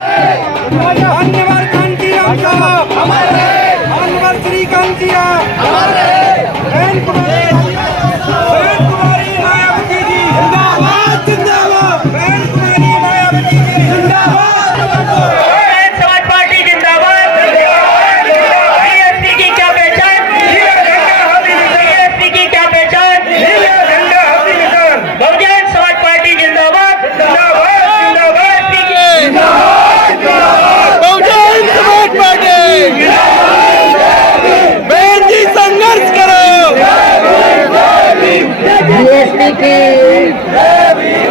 धन्यवाद कांतीराम साहब, धन्यवाद श्रीकांत बहन कुमारी मायावती जी जिंदाबाद, जिंदाबाद। बहन कुमारी मायावती जी जिंदाबाद। समाज पार्टी जिंदाबाद। बीएसपी की क्या पहचान, बीएसपी की क्या पहचान, बहुजन समाज पार्टी जिंदाबाद, जिंदाबाद, बहुजन समाज पार्टी बहन जी संघर्ष करो। बीएसपी की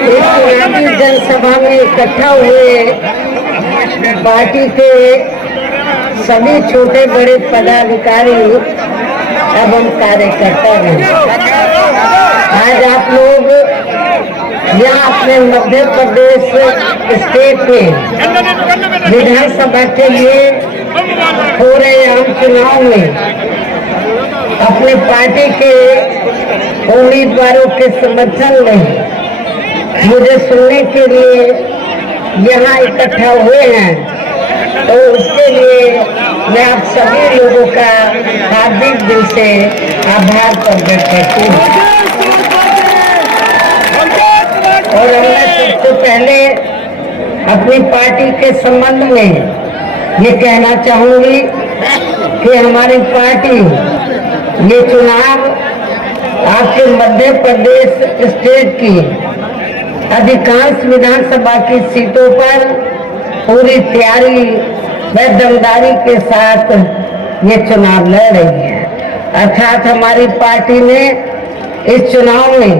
इस चुनावी जनसभा में इकट्ठा हुए पार्टी के सभी छोटे बड़े पदाधिकारी एवं कार्यकर्ता हैं। आज आप लोग यहाँ अपने मध्य प्रदेश स्टेट में विधानसभा के लिए हो रहे आम चुनाव में अपने पार्टी के उम्मीदवारों के समर्थन में मुझे सुनने के लिए यहाँ इकट्ठा हुए हैं, तो उसके लिए मैं आप सभी लोगों का हार्दिक दिल से आभार प्रकट करती हूँ। और मैं सबसे पहले अपनी पार्टी के संबंध में ये कहना चाहूंगी कि हमारी पार्टी ये चुनाव आपके मध्य प्रदेश स्टेट की अधिकांश विधानसभा की सीटों पर पूरी तैयारी व दमदारी के साथ ये चुनाव लड़ रही है। अर्थात हमारी पार्टी ने इस चुनाव में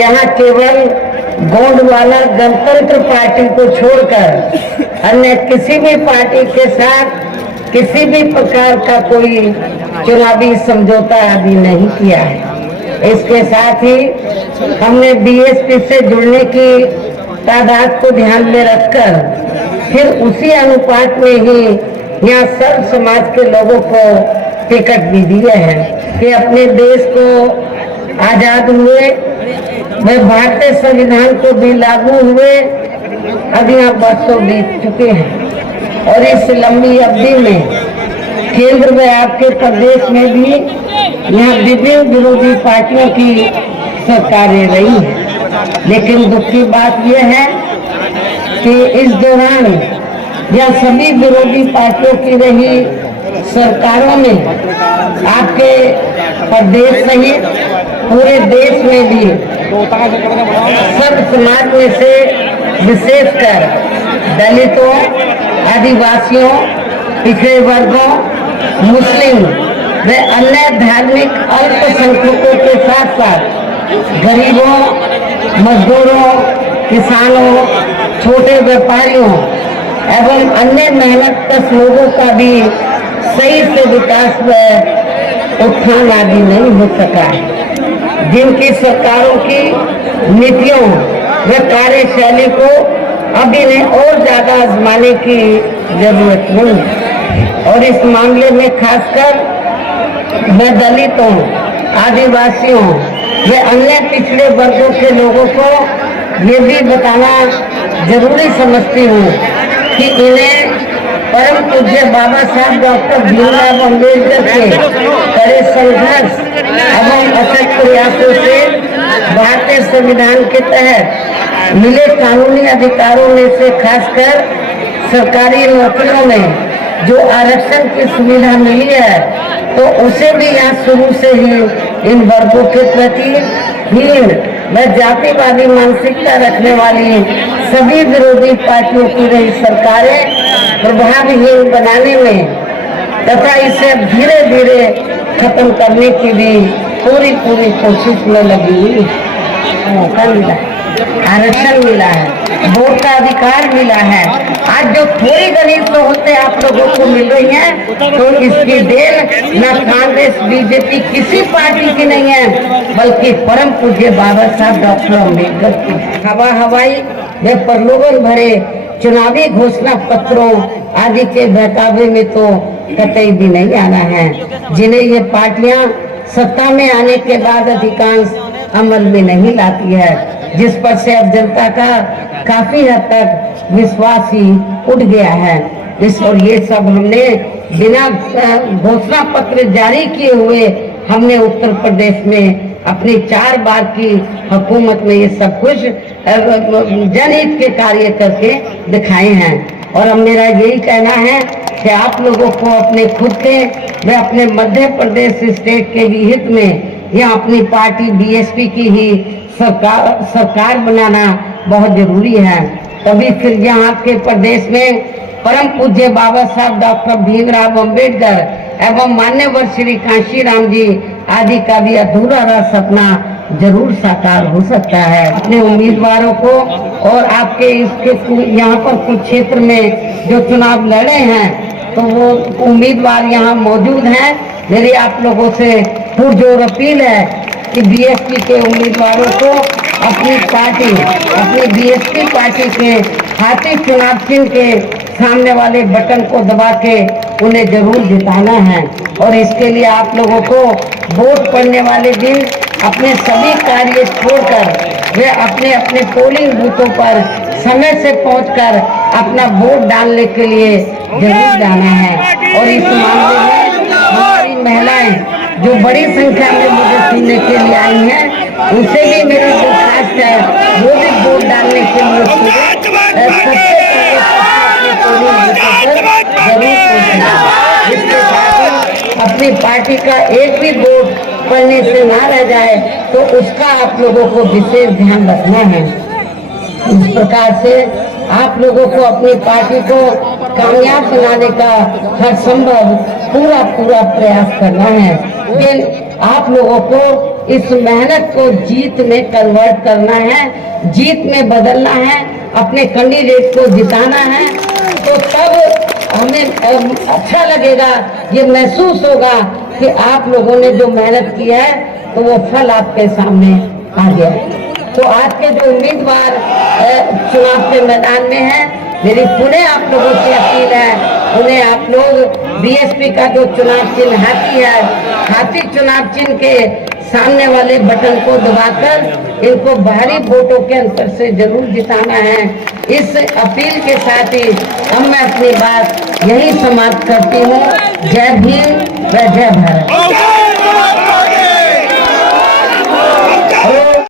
यहाँ केवल गोंडवाना गणतंत्र पार्टी को छोड़कर अन्य किसी भी पार्टी के साथ किसी भी प्रकार का कोई चुनावी समझौता अभी नहीं किया है। इसके साथ ही हमने बीएसपी से जुड़ने की तादाद को ध्यान में रखकर फिर उसी अनुपात में ही यहाँ सर्व समाज के लोगों को टिकट भी दिए हैं कि अपने देश को आजाद हुए व भारतीय संविधान को भी लागू हुए अब यहाँ बरसों बीत चुके हैं। और इस लंबी अवधि में केंद्र में आपके प्रदेश में भी यहाँ विभिन्न विरोधी पार्टियों की सरकारें रही हैं, लेकिन दुख की बात यह है कि इस दौरान यह सभी विरोधी पार्टियों की रही सरकारों में आपके प्रदेश सहित पूरे देश में भी सर्व समाज में से विशेषकर दलितों, आदिवासियों, पिछड़े वर्गों, मुस्लिम व अन्य धार्मिक अल्पसंख्यकों के साथ साथ गरीबों, मजदूरों, किसानों, छोटे व्यापारियों एवं अन्य मेहनतकश लोगों का भी सही से विकास व उत्थान आदि नहीं हो सका है। जिनकी सरकारों की नीतियों व कार्यशैली को अभी ने और ज्यादा आजमाने की जरूरत नहीं है। और इस मामले में खासकर मैं दलितों, आदिवासियों व अन्य पिछड़े वर्गों के लोगों को ये भी बताना जरूरी समझती हूँ कि इन्हें परम पूज्य बाबा साहब डॉक्टर भीमराव अम्बेडकर के कड़े संघर्ष एवं अथक प्रयासों से भारतीय संविधान के तहत मिले कानूनी अधिकारों में से खासकर सरकारी नौकरियों में जो आरक्षण की सुविधा मिली है, तो उसे भी यहाँ शुरू से ही इन वर्गों के प्रति हीन व जातिवादी मानसिकता रखने वाली सभी विरोधी पार्टियों की रही सरकारें प्रभावहीन बनाने में तथा इसे धीरे धीरे खत्म करने की भी पूरी कोशिश में लगी हुई है। मौका मिला है, आरक्षण मिला है, वोट का अधिकार मिला है। आज जो थोड़ी दलील तो होते आप लोगों को मिल रही है, तो इसकी देन न कांग्रेस बीजेपी किसी पार्टी की नहीं है, बल्कि परम पूज्य बाबा साहब डॉक्टर अम्बेडकर की। हवाई व प्रलोभन भरे चुनावी घोषणा पत्रों आदि के बहकावे में तो कतई भी नहीं आना है, जिन्हें ये पार्टियां सत्ता में आने के बाद अधिकांश अमल में नहीं लाती है। जिस पर से अब जनता का काफी हद तक विश्वास ही उठ गया है। और ये सब हमने बिना घोषणा पत्र जारी किए हुए हमने उत्तर प्रदेश में अपनी 4 बार की हुकूमत में ये सब कुछ जनहित के कार्य करके दिखाए हैं। और अब मेरा यही कहना है कि आप लोगों को अपने खुद के व अपने मध्य प्रदेश स्टेट के भी हित में या अपनी पार्टी बीएसपी की ही सरकार बनाना बहुत जरूरी है। तभी फिर यहाँ के प्रदेश में परम पूज्य बाबा साहब डॉक्टर भीमराव अंबेडकर एवं मान्यवर श्री कांशीराम जी आदि का भी अधूरा रहा सपना जरूर साकार हो सकता है। अपने उम्मीदवारों को और आपके इसके यहाँ पर कुछ क्षेत्र में जो चुनाव लड़े हैं तो वो उम्मीदवार यहाँ मौजूद हैं। मेरी आप लोगों से पुरजोर अपील है कि बीएसपी के उम्मीदवारों को अपनी बीएसपी पार्टी के हाथी चुनाव चिन्ह के सामने वाले बटन को दबा के उन्हें जरूर जिताना है। और इसके लिए आप लोगों को वोट पड़ने वाले दिन अपने सभी कार्य छोड़कर वे अपने अपने पोलिंग बूथों पर समय से पहुंचकर अपना वोट डालने के लिए जरूर जाना है। और इस मामले में हमारी महिलाएं जो बड़ी संख्या में मुझे सुनने के लिए आई हैं उनसे भी मेरी दरख्वास्त है वो भी वोट डालने के लिए सबसे पहले अपनी पार्टी का एक भी वोट पड़ने से ना रह जाए तो उसका आप लोगों को विशेष ध्यान रखना है। इस प्रकार से आप लोगों को अपनी पार्टी को कामयाब बनाने का हर संभव पूरा प्रयास करना है। लेकिन आप लोगों को इस मेहनत को जीत में कन्वर्ट करना है, जीत में बदलना है, अपने कैंडिडेट को जिताना है। तो तब हमें अच्छा लगेगा, ये महसूस होगा कि आप लोगों ने जो मेहनत की है तो वो फल आपके सामने आ गया। तो आज के जो उम्मीदवार चुनाव के मैदान में हैं, मेरी पुनः आप लोगों से अपील है उन्हें आप लोग बीएसपी का जो चुनाव चिन्ह हाथी है, हाथी चुनाव चिन्ह के सामने वाले बटन को दबाकर इनको भारी वोटों के अंतर से जरूर जिताना है। इस अपील के साथ ही अब मैं अपनी बात यही समाप्त करती हूँ। जय भीम व जय भारत।